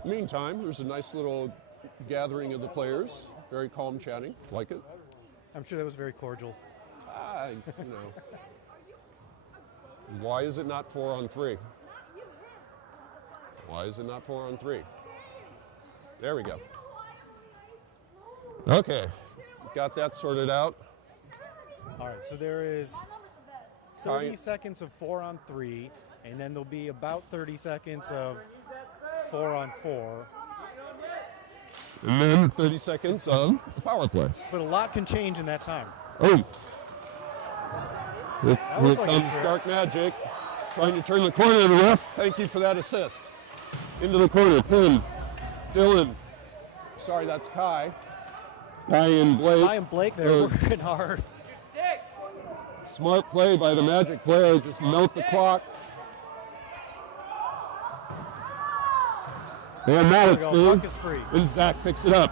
Meantime, there's a nice little gathering of the players. Very calm chatting. Like it. I'm sure that was very cordial. You know. Why is it not 4-on-3? Why is it not 4-on-3? There we go. Okay. Got that sorted out. All right, so there is 30 seconds of 4-on-3, and then there'll be about 30 seconds of 4-on-4. And then 30 seconds of the power play. But a lot can change in that time. Oh. Here looked like a comes trip. Dark Magic. trying to turn the corner to the left. Thank you for that assist. Into the corner. Pin. Dillon. Sorry, that's Kai. Guy and Blake. Kai and Blake, they're working hard. Smart play by the Magic player. Just melt the clock. And now it's Puck through. is free. And Zach picks it up.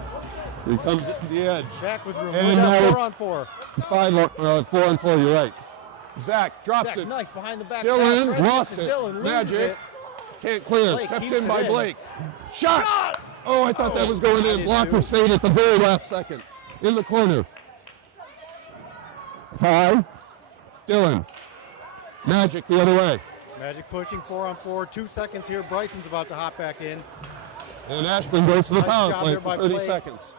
He comes at the edge. Zach with room. And We're now down it's 4-on-4. 4-on-4, you're right. Zach drops Zach, it. nice behind the back. Dillon pass, tries to lost get to it. Dillon loses Magic. it. Can't clear. Blake Kept keeps in it by in. Blake. Shot! Oh, I thought that was going I in. did Blocker too. saved at the very last second. In the corner. Ty. Dillon. Magic the other way. Magic pushing 4-on-4. 2 seconds here. Bryson's about to hop back in. And Ashburn goes to the Nice power job play there for by 30 Blake. seconds.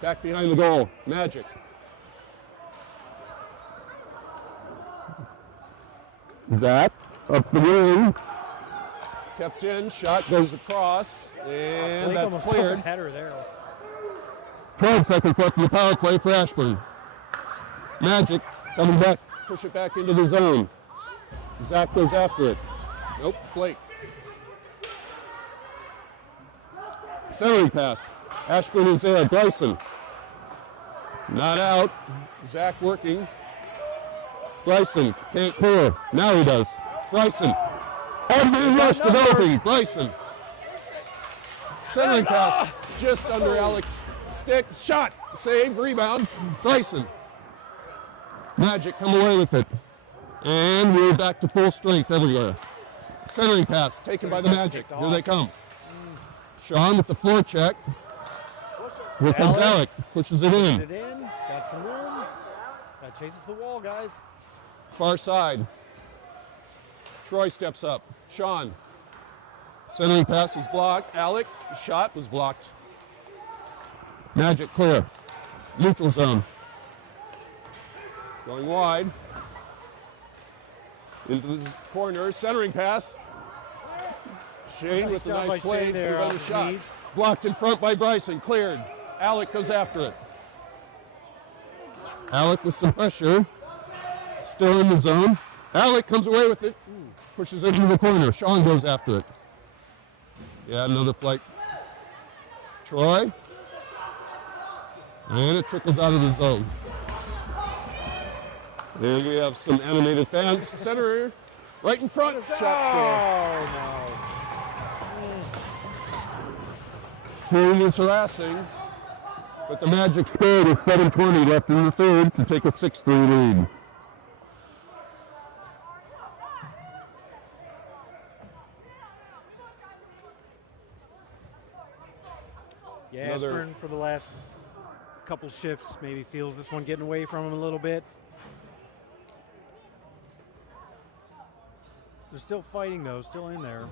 Back behind the goal. Magic. Zach. Up the wing. Kept in. Shot goes across. And Blake that's almost took a cleared. header there. 12 seconds left in the power play for Ashburn. Magic coming back. Push it back into the zone. Zach goes after it. Nope. Blake. Centering pass. Ashburn is there. Bryson. Not out. Zach working. Bryson can't clear. Now he does. Bryson. Opening rush developing. Bryson. Centering pass just under Alex Sticks. Shot. Save. Rebound. Bryson. Magic come away with it. And we're back to full strength everywhere. Centering pass taken by the Magic. Here they come. Sean with the floor check. Here comes Alec. Alec. Pushes it in. Pushes it in. Got some room. Got to chase it to the wall, guys. Far side. Troy steps up. Sean. Centering Pass was blocked. Alec. Shot was blocked. Magic clear. Neutral zone. Going wide. Into the corner. Centering pass. Shane Nice with the job nice by play. Shane there Could've been off a his shot. knees. Blocked in front by Bryson. Cleared. Alec goes after it. Alec with some pressure. Still in the zone. Alec comes away with it. Pushes it into the corner. Sean goes after it. Yeah, another flight. Troy. And it trickles out of the zone. And we have some animated fans. Center right in front. Shot score. King is harassing, but the Magic scored with 7:20 left in the third to take a 6-3 lead. Yeah, Another- Ashburn for the last couple shifts maybe feels this one getting away from him a little bit. They're still fighting though, still in there.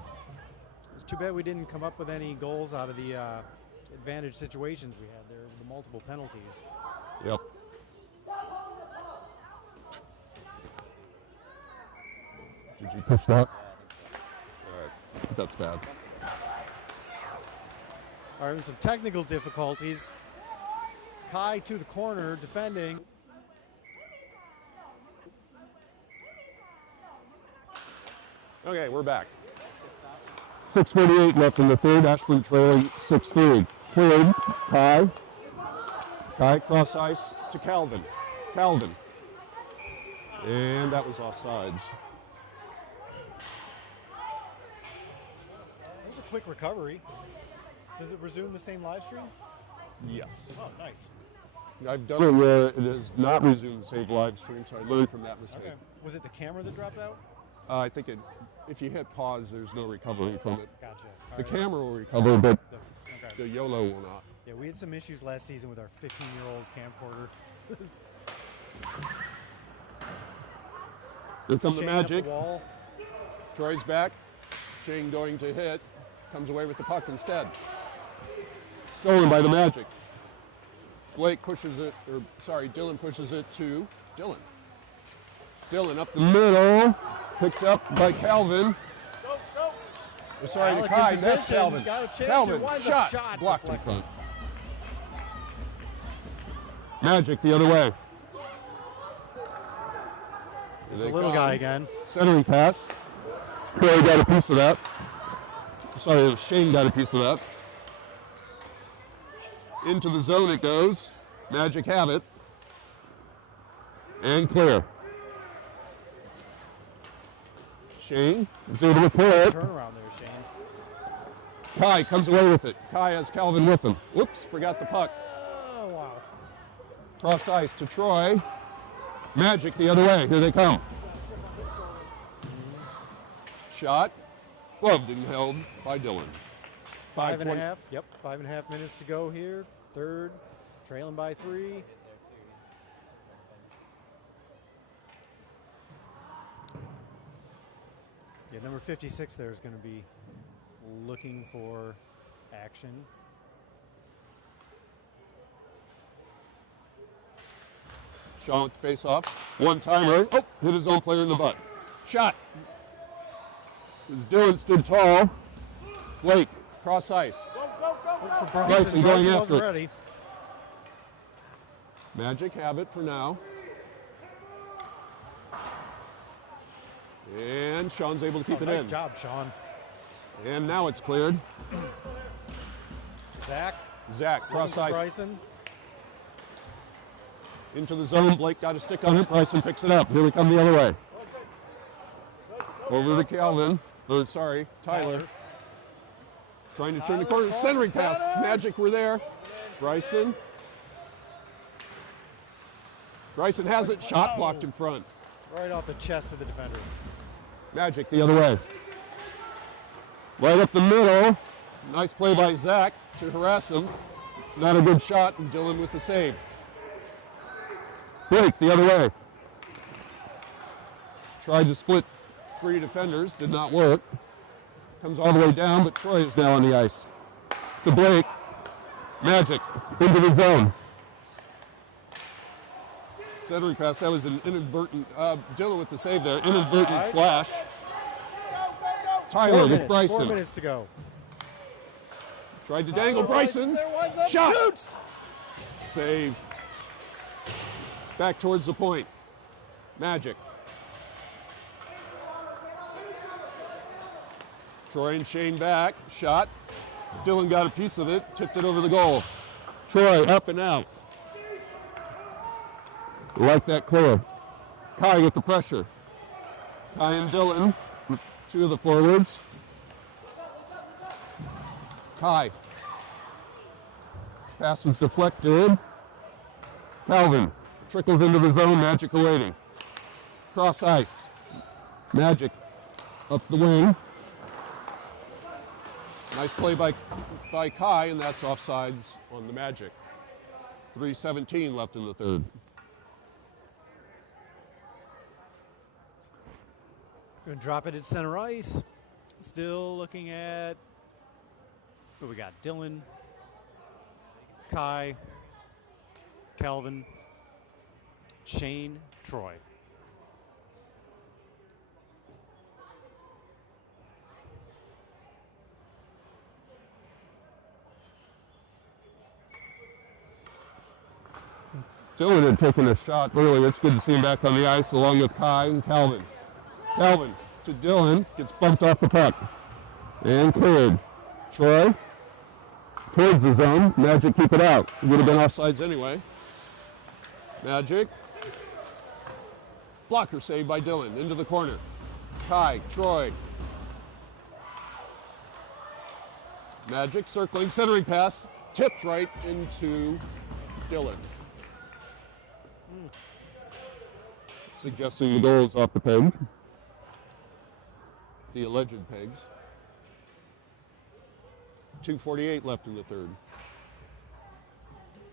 It's too bad we didn't come up with any goals out of the advantage situations we had there with the multiple penalties. Yep. Did you push that? All right. That's bad. All right, with some technical difficulties. Kai to the corner, defending. Okay, we're back. 6:48 left in the third. Ashburn trailing 6-3. Cleared. Kai. Kai Cross ice to Calvin. Calvin. And that was offsides. That was a quick recovery. Does it resume the same live stream? Yes. Oh, nice. I've done it where it has not resumed the save live stream, so I learned from that mistake. Okay. Was it the camera that dropped out? I think if you hit pause, there's no recovery from it. Gotcha. All The right. camera will recover, but Okay. the YOLO will not. Yeah, we had some issues last season with our 15-year-old camcorder. Here come the Shane up Magic. the wall. Troy's back. Shane going to hit. Comes away with the puck instead. stolen by the Magic. Blake pushes it, or sorry, Dylan pushes it to Dylan. Dylan up the Middle, picked up by Calvin. sorry, to Alec Kai, in that's position, Calvin. got a chance here, Calvin, winds up shot, blocked in deflected. front. Magic the other way. It's the little guy again. Centering pass. Corey got a piece of that. Sorry, Shane got a piece of that. Into the zone it goes. Magic have it. And clear. Shane is able to clear it. Turnaround there, Shane. Kai comes away with it. Kai has Calvin with him. Whoops, forgot the puck. Oh, wow. Cross ice to Troy. Magic the other way. Here they come. Shot, gloved and held by Dylan. 5.5. Yep, 5.5 minutes to go here. Third, trailing by 3. Yeah, number 56 there is going to be looking for action. Sean with the face off. One timer. Oh, hit his own player in the butt. Shot, As Dylan stood tall. Blake. cross ice. Look for Bryson Bryson. going Bryson after wasn't it. ready. Magic have it for now. And Sean's able to keep it Nice in. job, Sean. And now it's cleared. Zach. Zach, looking cross for ice. Bryson. Into the Zone. zone. Blake got a stick on it. Bryson picks it up. Here we come the other way. Over to Calvin. Or, sorry, Tyler. Trying to turn the Tyler corner. crosses Centering pass. centers. Magic were there. Bryson. Bryson has it. Shot blocked in front. Right off the chest of the defender. Magic The other way. Right up the middle. Nice play by Zach to harass him. Not a good shot. And Dylan with the save. Blake the other way. Tried to split 3 defenders. Did not work. Comes all the way down, but Troy is now on the ice. To Blake. Magic. Into the zone. Centering pass. That was an inadvertent. Dylan with the save there. Inadvertent Right. slash. Tyler 4 with minutes. 4 Bryson. minutes to go. Tried to dangle Bryson. There, winds up, Shot. shoots. Save. Back towards the point. Magic. Troy and Shane back. Shot. Dylan got a piece of it. Tipped it over the goal. Troy up and out. Like that clear. Kai with the pressure. Kai and Dylan, two of the forwards. Kai. His pass was deflected. Calvin trickles into the zone. Magic awaiting. Cross ice. Magic up the wing. Nice play by Kai, and that's offsides on the Magic. 3:17 left in the third. Going to drop it at center ice. Still looking at what we got. Dylan, Kai, Calvin, Shane, Troy. Dylan had taken a shot earlier. It's good to see him back on the ice along with Kai and Calvin. Calvin to Dylan, gets bumped off the puck. And cleared. Troy towards the zone. Magic keep it out. Would have been offsides anyway. Magic. Blocker save by Dylan. Into the corner. Kai, Troy. Magic circling, centering pass. Tipped right into Dylan. Suggesting the goal is off the peg. The alleged pegs. 2:48 left in the third.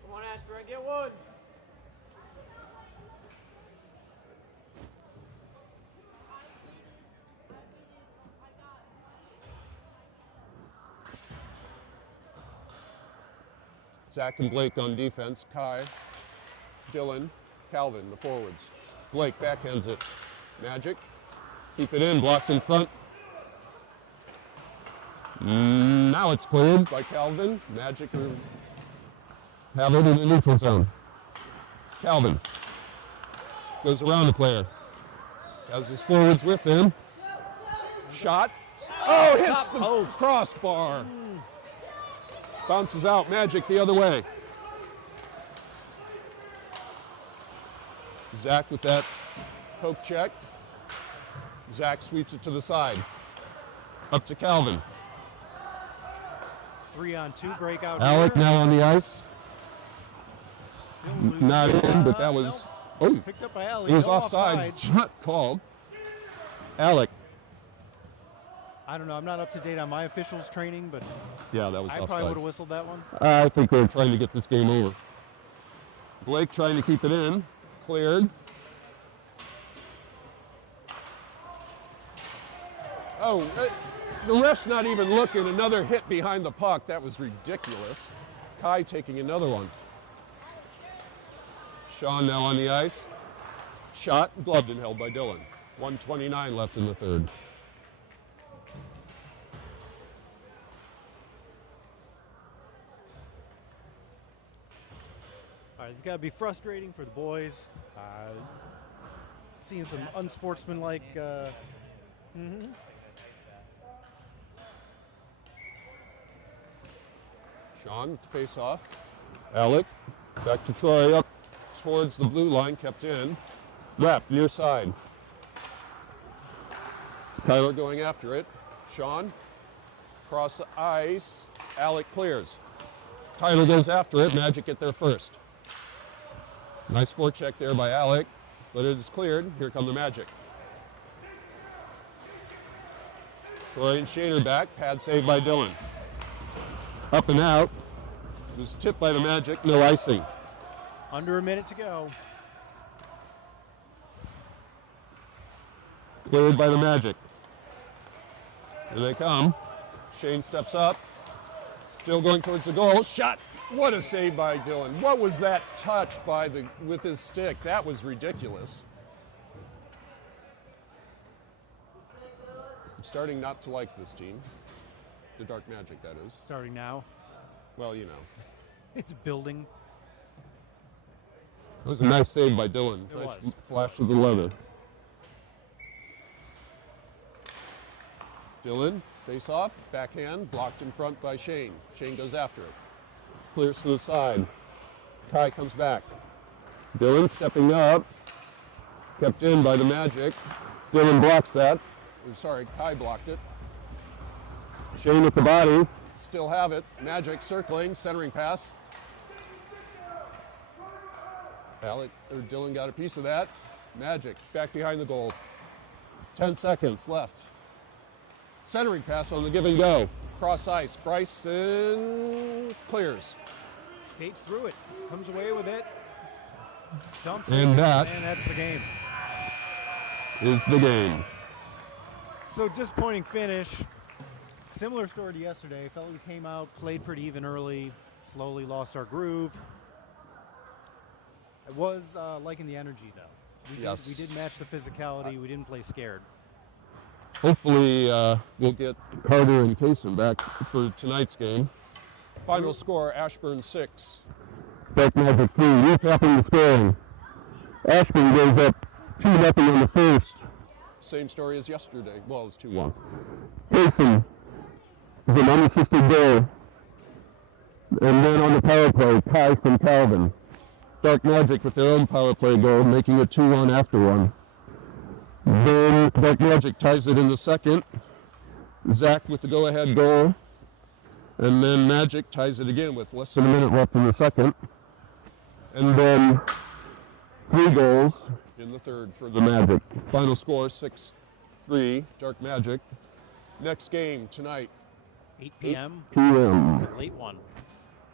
Come on, Ashburn, get one. Zach and Blake on defense. Kai, Dylan, Calvin, the forwards. Blake backhands it. Magic. Keep it in, blocked in front. Now it's cleared. By Calvin. Magic Have it in the neutral zone. Calvin goes around the player. Has his forwards with him. shot. Oh, hits the crossbar. Bounces out. Magic the other way. Zach with that poke check. Zach sweeps it to the side. Up to Calvin. 3-on-2 breakout. Alec here. now on the ice. Not in, but that was. Oh, Picked up by Alec. it was No offsides. It's not called. Alec. I don't know. I'm not up to date on my officials training, but Yeah, that was I probably would have offsides. whistled that one. I think they're trying to get this game over. Blake trying to keep it in. Cleared. Oh, the ref's not even looking. Another hit behind the puck. That was ridiculous. Kai taking another one. Sean now on the ice. Shot, gloved and held by Dylan. 1:29 left in the third. All right, it's got to be frustrating for the boys. Seeing some unsportsmanlike. Sean with the face-off. Alec. Back to Troy. Up. Towards the blue line, kept in. Wrap. Near side. Tyler going after it. Sean, across the ice. Alec clears. Tyler goes after it. Magic get there first. Nice forecheck there by Alec, but it is cleared. Here come the Magic. Troy and Shane are back. Pad saved by Dylan. Up and out. It was tipped by the Magic. No icing. Under a minute to go. Cleared by the Magic. Here they come. Shane steps up. Still going towards the goal. Shot. What a save by Dylan. What was that touch with his stick? That was ridiculous. I'm starting not to like this team. The Dark Magic, that is. Starting now. Well, you know. It's building. That was a nice save by Dylan. It Nice was. flash of the leather. Dylan Face off, backhand, blocked in front by Shane. Shane goes after it. Clears to the side. Kai comes back. Dylan stepping up. Kept in by the Magic. Dylan blocks that. Sorry, Kai blocked it. Shane with the body. Still have it. Magic circling, centering pass. Dylan got a piece of that. Magic back behind the goal. 10 seconds left. Centering pass on the give and go. Cross ice. Bryson clears. Skates through it, comes away with it, dumps And it, that- and that's the game. Is the game. So disappointing finish. Similar story to yesterday. Felt we came out, played pretty even early, slowly lost our groove. I was liking the energy though. Yes. We did match the physicality. We didn't play scared. Hopefully we'll get Carter and Kaysen back for tonight's game. Final score, Ashburn 6. Dark Magic 3, recapping the scoring. Ashburn goes up 2-0 in the first. Same story as yesterday. Well, it was 2-1. Kaysen is an unassisted goal. And then on the power play, Kai from Calvin. Dark Magic with their own power play goal, making it 2-1 after one. Then Dark Magic ties it in the second. Zach with the go-ahead goal. And then Magic ties it again with less than a minute left in the second. And then 3 goals In the third for for the Magic. final score, 6-3, Dark Magic. Next game tonight. 8 p.m. PM. It's a late one.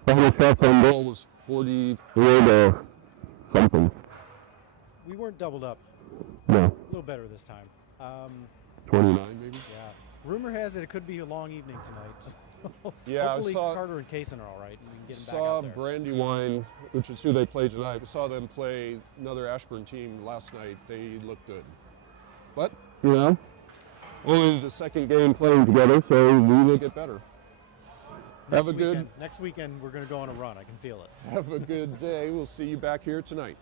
Final shots on goal Goal was 40. to something. We weren't doubled up. No, A little better this time. 29 maybe. Yeah. Rumor has it could be a long evening tonight. Yeah, I Hopefully saw- Carter and Kaysen are all right, and we can get them back Saw out there. Brandywine, which is who they play tonight. We saw them play another Ashburn team last night. They looked good. But You know, only the second game playing together, so we will get better. Next have a good weekend, next weekend we're going to go on a run. I can feel it. have a good day. We'll see you back here tonight.